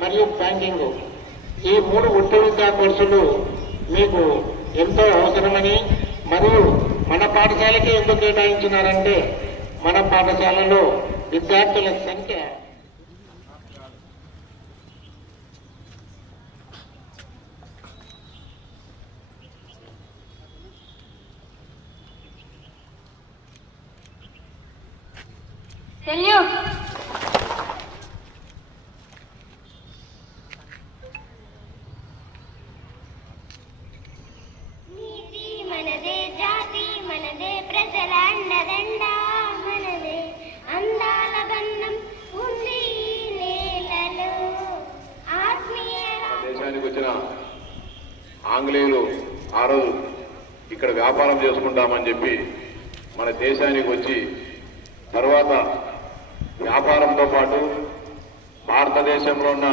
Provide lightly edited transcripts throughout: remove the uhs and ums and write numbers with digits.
మరియు బ్యాంకింగ్ ఈ 3 వృత్తి విద్యా కోర్సులు మీకు ఎంతో అవసరమని మరియు మన పాఠశాలకి ఎందుకు కేటాయించినారంటే మన పాఠశాలలో విద్యార్థుల సంఖ్య మనదే జాతి మనదే ప్రజల అండదండ మనదే అందాల బంధం ఉంది నేలలో ఆత్మీయ దేశానికి వచ్చిన ఆంగ్లేయులు ఆ రోజు ఇక్కడ వ్యాపారం చేసుకుంటామని చెప్పి మన దేశానికి వచ్చి తర్వాత వ్యాపారంతో పాటు భారతదేశంలో ఉన్న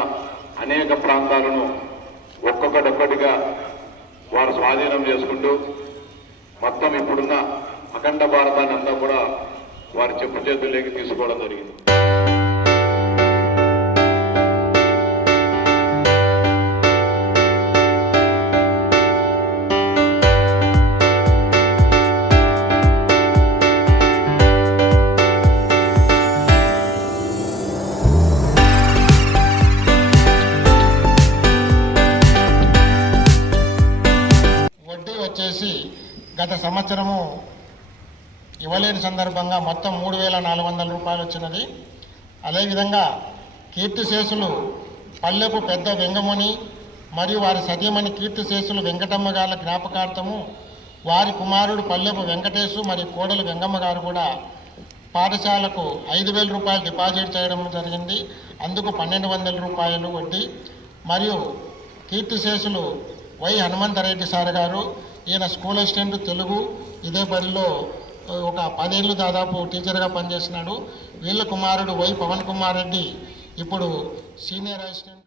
అనేక ప్రాంతాలను ఒక్కొక్కటిగా వారు స్వాధీనం చేసుకుంటూ మొత్తం ఇప్పుడున్న అఖండ భారతాన్ని అంతా కూడా వారి చెప్పు చేతుల్లోకి తీసుకోవడం జరిగింది. వచ్చేసి గత సంవత్సరము ఇవ్వలేని సందర్భంగా మొత్తం 3,400 రూపాయలు వచ్చినది. అదేవిధంగా కీర్తిశేషులు పల్లెపు పెద్ద వెంగముని మరియు వారి సతీమణి కీర్తిశేషులు వెంకటమ్మ గారి జ్ఞాపకార్థము వారి కుమారుడు పల్లెపు వెంకటేశు మరియు కోడలు వెంగమ్మ గారు కూడా పాఠశాలకు 5,000 రూపాయలు డిపాజిట్ చేయడం జరిగింది. అందుకు 1,200 రూపాయలు వడ్డీ. మరియు కీర్తిశేషులు వై హనుమంతరెడ్డి సార్ గారు, ఈయన స్కూల్ అసిస్టెంట్ తెలుగు, ఇదే బడిలో ఒక 10 ఏళ్ళు దాదాపు టీచర్గా పనిచేస్తున్నాడు. వీళ్ళ కుమారుడు వై పవన్ కుమార్ రెడ్డి ఇప్పుడు సీనియర్ అసిస్టెంట్.